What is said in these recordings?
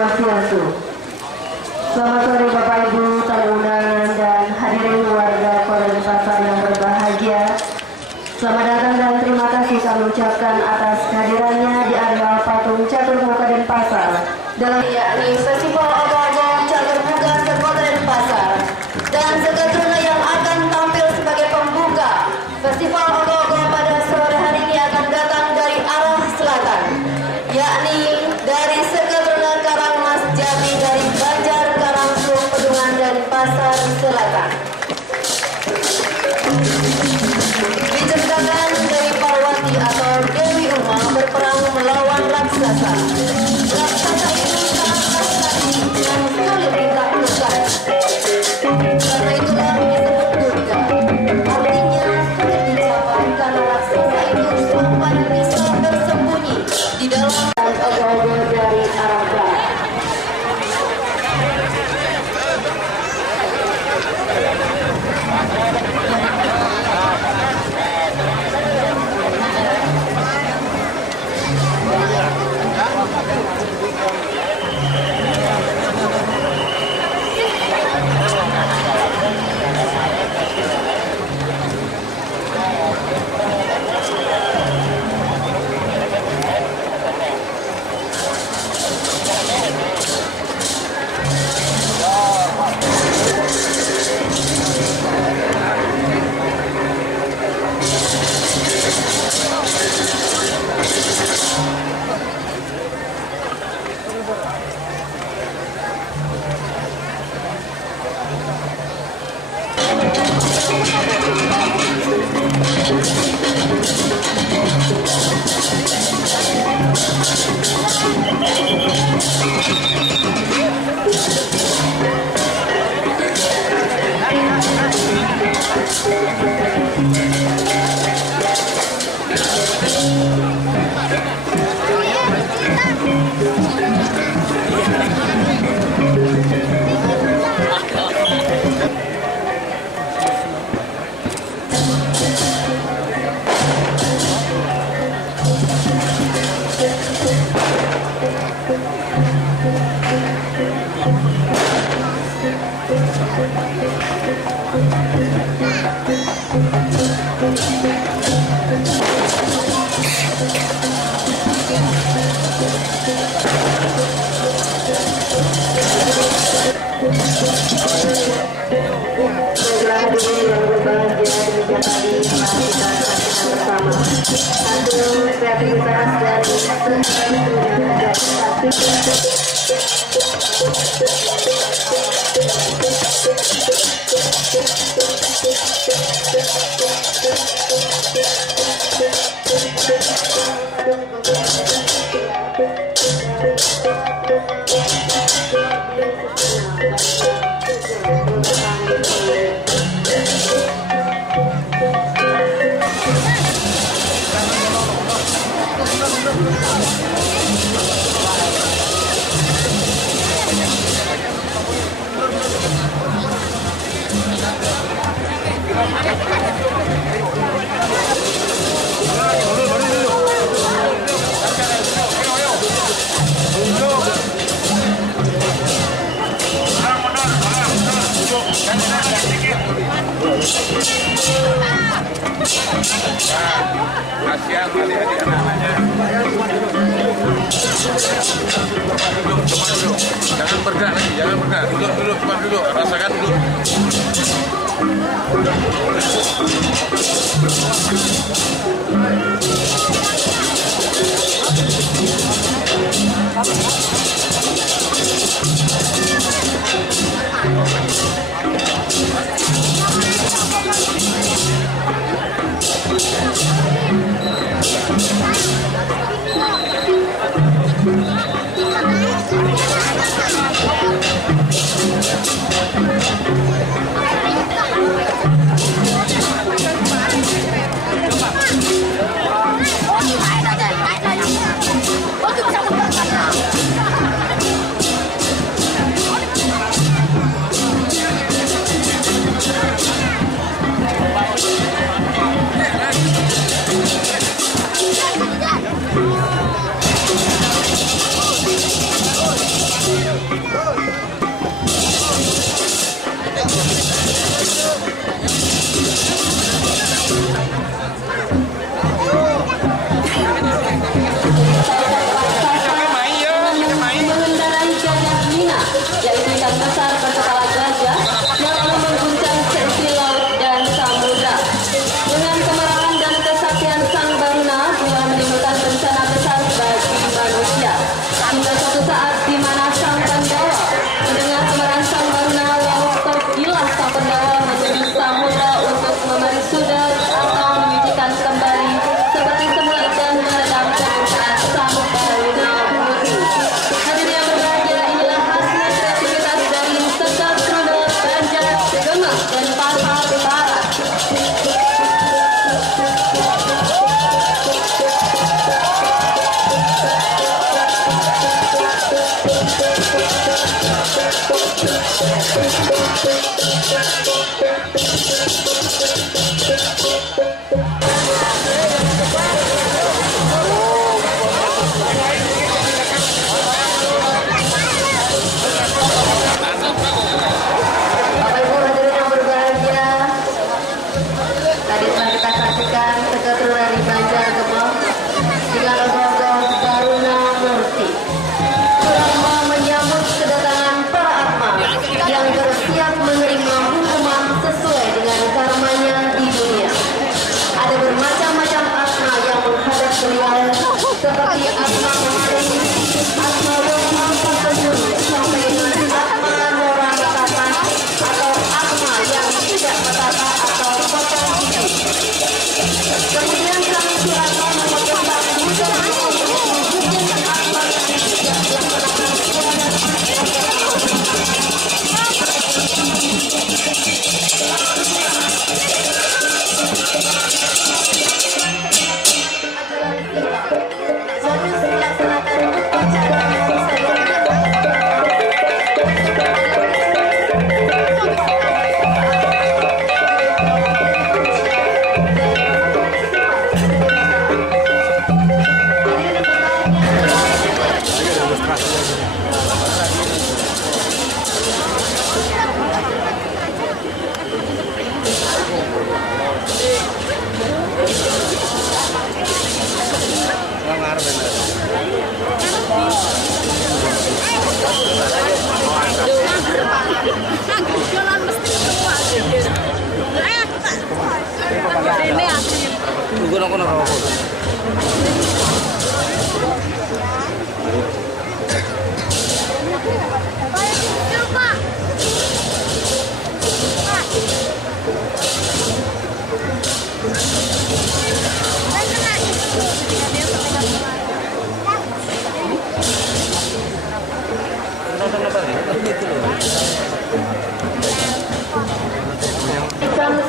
Swastiastu. Selamat sore Bapak Ibu tamu undangan dan hadirin warga Kota Denpasar yang berbahagia. Selamat datang dan terima kasih kami ucapkan atas kehadirannya di areal patung Catur Muka Denpasar dalam yakni Festival Ogo-Ogo Catur Muka Kota Denpasar dan Seketruna yang akan tampil sebagai pembuka Festival Ogo-Ogo pada sore hari ini akan datang dari arah selatan, yakni dari Seketruna Karangmas Jati dari Banjar Karangsuh Pedungan dan Pasar Selatan. Diceritakan dari Parwati atau Dewi Uma berperang melawan raksasa. Raksasa itu sangat sakti dan sulit ditaklukkan. Karena itulah disebut Durga. Artinya sulit dicapai karena raksasa itu sampai bisa bersembunyi di dalam ogo-ogo dari arah barat. Kasihan kali anak-anaknya. Jangan bergerak lagi, jangan bergerak. Duduk, duduk, rasakan duduk. Bapak Ibu hadirin yang berbahagia, tadi telah kita saksikan keturunan dari Banjargembong dengan logo Baruna Murti telah menyambut kedatangan para atma yang bersiap menerima hukuman sesuai dengan karmanya di dunia. Ada bermacam-macam atma yang menghadap beliau seperti atma Mari, atma Roma Pasajun, sampai dengan atma Nora Matata atau atma yang tidak matata atau kota hidup. Kemudian kami silakan memegang bukan untuk mewujudkan atma yang tidak melaksanakan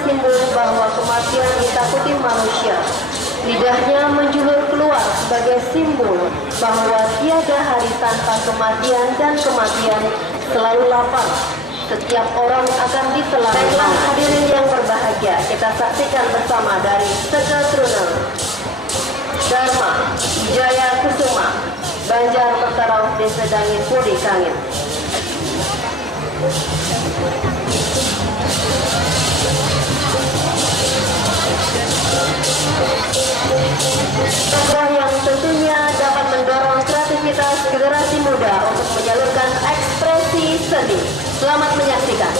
simbol bahwa kematian ditakuti manusia. Lidahnya menjulur keluar sebagai simbol bahwa tiada hari tanpa kematian dan kematian selalu lapar. Setiap orang akan ditelan. Baiklah hadirin yang berbahagia, kita saksikan bersama dari Seketrunel Dharma Jaya Kusuma Banjar Pertarau Desa Dangin Puri Kangin. Program yang tentunya dapat mendorong kreativitas generasi muda untuk menyalurkan ekspresi seni. Selamat menyaksikan.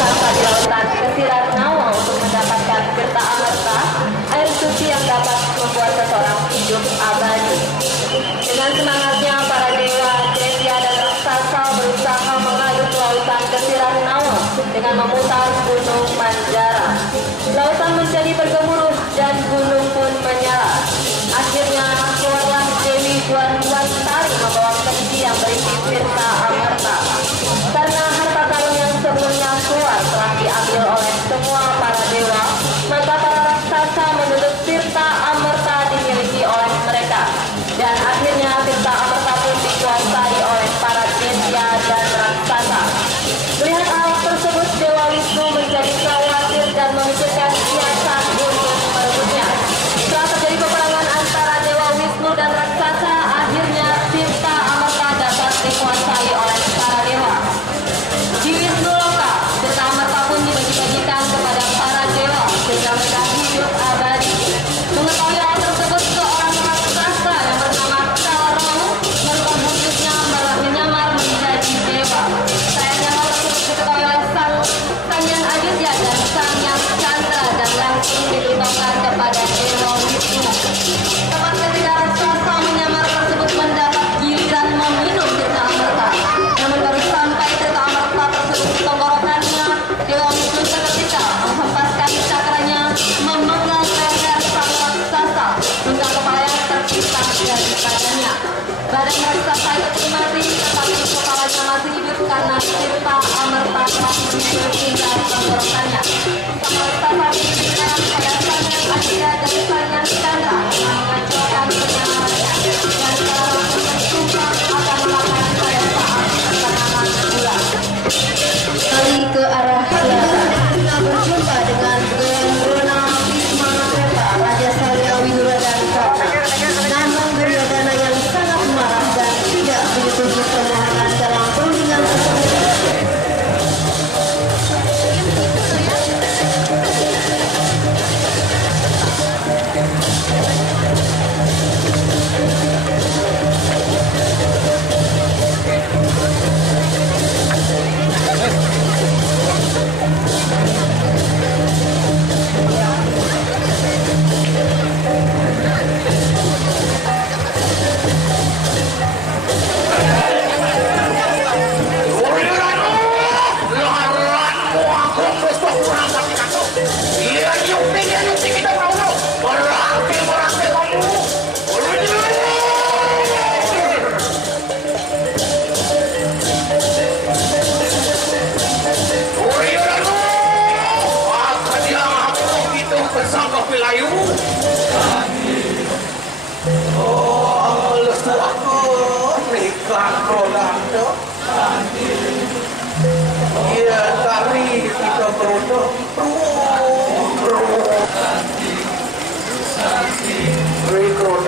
Sampai di lautan Kesirat Nawa untuk mendapatkan Tirta Amerta, air suci yang dapat membuat seseorang hidup abadi. Dengan semangatnya para dewa, devya dan raksasa berusaha menghadap lautan Kesirat Nawa dengan memutar gunung Manjara. Lautan menjadi bergemuruh dan gunung pun menyala. Akhirnya keluarlah Dewi Dwarwantari membawa kendi yang berisi Tirta Amerta. Karena harta karun yang sebelumnya keluar telah diambil oleh semua para dewa, maka para raksasa menuntut Tirta Amerta dimiliki oleh mereka.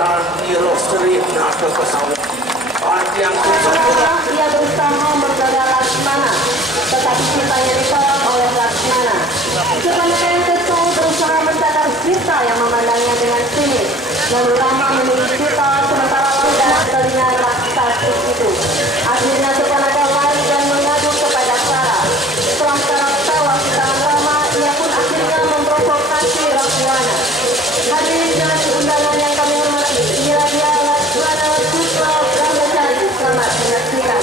Shanti Lostri Nada Pesawat yang ia berusaha menggagal Laksmana, tetapi cintanya ditolak oleh Laksmana. Keponakan Ketu berusaha mencatat Sita yang memandangnya dengan sinis. Lalu Rama memilih Sita sementara tidak telinga raksasa itu. Akhirnya keponakan lari dan mengadu kepada Sara. Setelah Sara tewas di tangan Rama, ia pun akhirnya memprovokasi Rahwana. Hadirin dan undangan yang kami hormati, inilah dia Laksmana Putra Brahmacari. Selamat menyaksikan.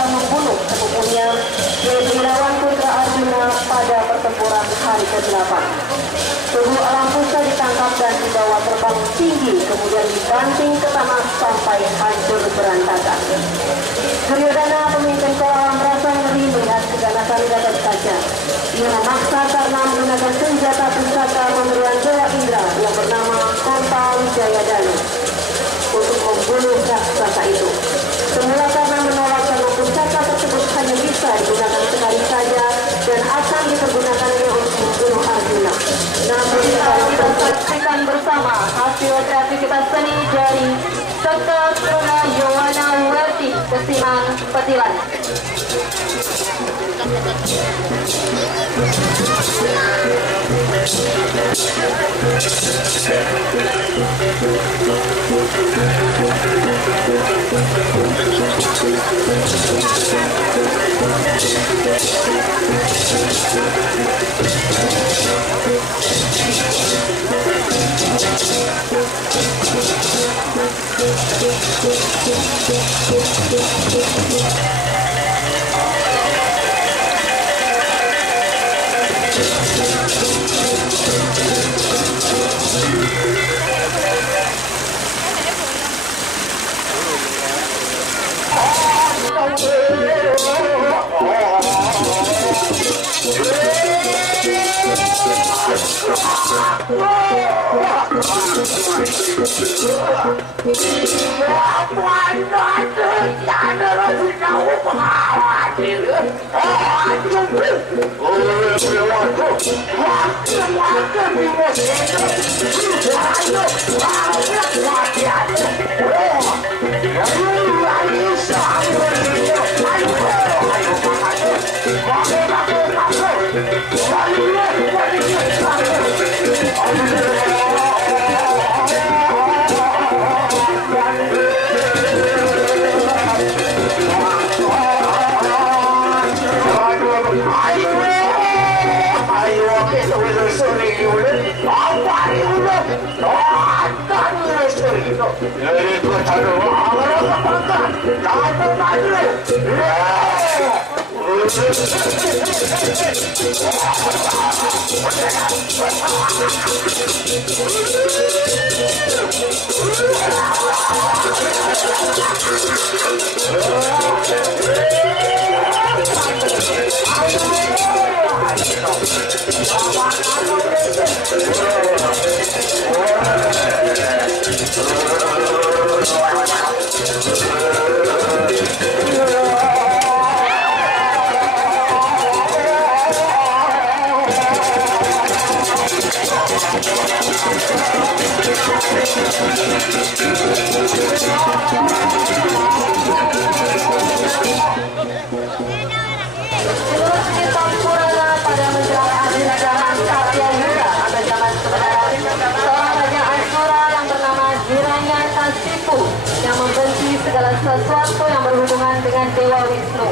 Membunuh sepupunya yaitu Irawan Putra Arjuna pada pertempuran hari ke-8. Tubuh Alam Pusa ditangkap dan dibawa terbang tinggi, kemudian dibanting ke tanah sampai hancur berantakan. Duryodhana, pemimpin Korawa, merasa ngeri melihat keganasan Gatot Kaca. Ia memaksa karena menggunakan senjata pusaka pemberian Dewa Indra yang bernama Konta Wijayadanu untuk membunuh raksasa itu. Semula karena menolak karena pusaka tersebut hanya bisa digunakan sekali saja dan akan dipergunakannya untuk membunuh Arjuna. Namun kalau kita saksikan bersama hasil kreativitas seni dari Sekta Suna Yowana Werti Kesiman Petilan. Menurut kitab Purana pada menjelang akhir zaman Satya Yuga atau zaman kebenaran, seorang raja Asura yang bernama Hiranyakasipu yang membenci segala sesuatu yang berhubungan dengan Dewa Wisnu.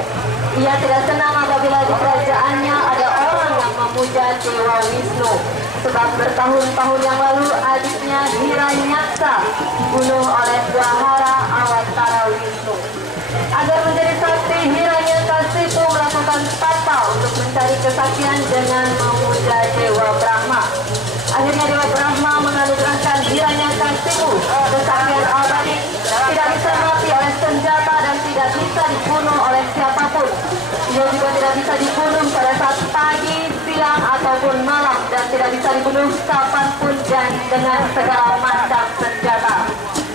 Ia tidak senang apabila di kerajaannya ada orang yang memuja Dewa Wisnu. Sebab bertahun-tahun yang lalu adiknya Hiranyaksa dibunuh oleh Dwahara Awatara Wisnu. Agar menjadi sakti, Hiranyakasipu melakukan tapa untuk mencari kesaktian dengan memuja Dewa Brahma. Akhirnya Dewa Brahma menganugerahkan Hiranyakasipu kesaktian abadi, tidak bisa mati oleh senjata dan tidak bisa dibunuh oleh siapapun. Ia juga tidak bisa dibunuh pada saat pagi, siang ataupun malam, dan tidak bisa dibunuh kapanpun dan dengan segala macam senjata.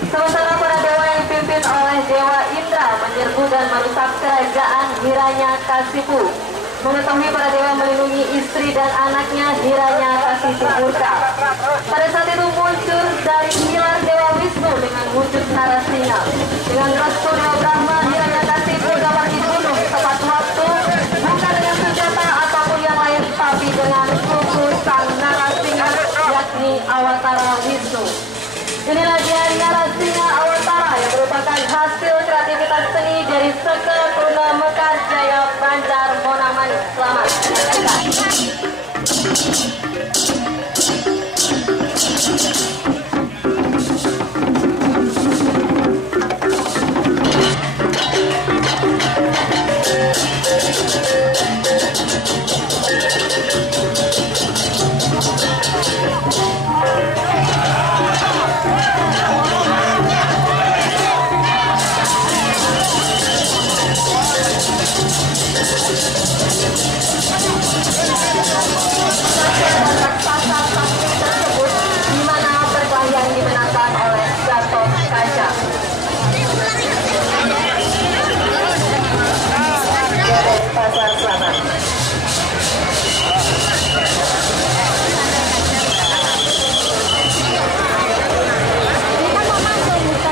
Sementara para dewa yang dipimpin oleh Dewa Indra menyerbu dan merusak kerajaan Hiranyakasipu. Mengetahui para dewa melindungi istri dan anaknya, Hiranyakasipu murka. Pada saat itu muncul dari pilar Dewa Wisnu dengan wujud Narasinga. Dengan restu Dewa Brahma, Hiranyakasipu dapat dibunuh tepat waktu, bukan dengan senjata ataupun yang lain, tapi dengan kuku sang Narasinga, yakni Awatara Wisnu. Inilah dia Narasinga Awatara yang merupakan hasil kreativitas seni dari Seka Tuna Mekar Jaya Banjar Monamani. Selamat menyaksikan.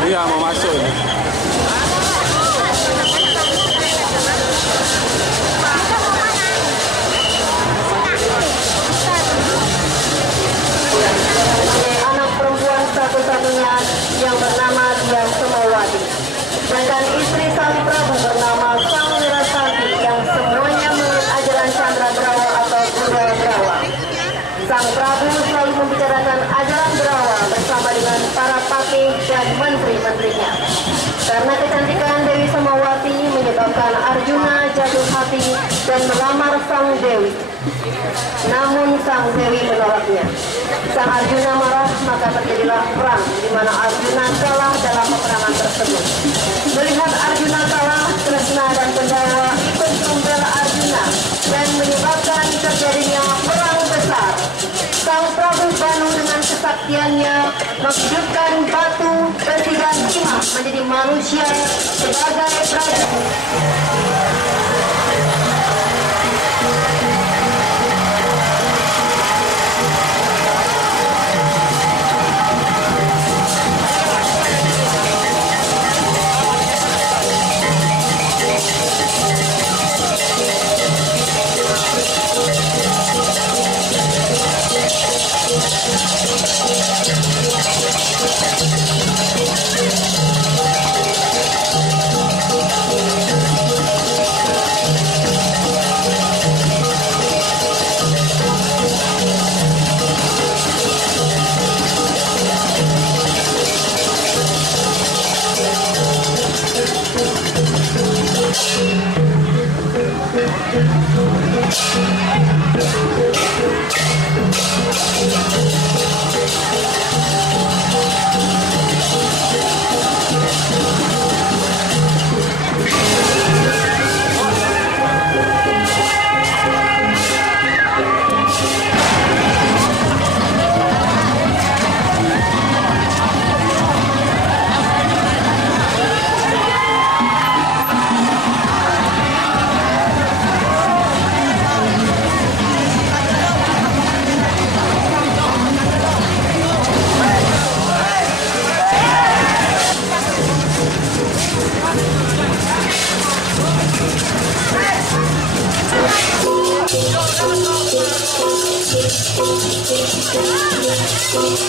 Iya, mau masuk ini. Anak perempuan satu-satunya yang bernama Dian Semawati. Sedangkan istri Sang Prabu bernama Sang Wirasanti yang semuanya menurut ajaran Candragrawa atau Buddha Grawa. Sang Prabu selalu membicarakan ajaran Grawa bersama dengan para patih dan menteri-menterinya. Karena kecantikan Dewi Semawati menyebabkan Arjuna jatuh hati dan melamar Sang Dewi. Namun Sang Dewi menolaknya. Sang Arjuna marah, maka terjadilah perang di mana Arjuna kalah dalam peperangan tersebut. Melihat Arjuna kalah, Kresna dan Pandawa ikut membela Arjuna dan menyebabkan terjadinya perang besar. Sang Prabu Banu dengan kesaktiannya menghidupkan batu, besi dan timah menjadi manusia sebagai prabu. Jangan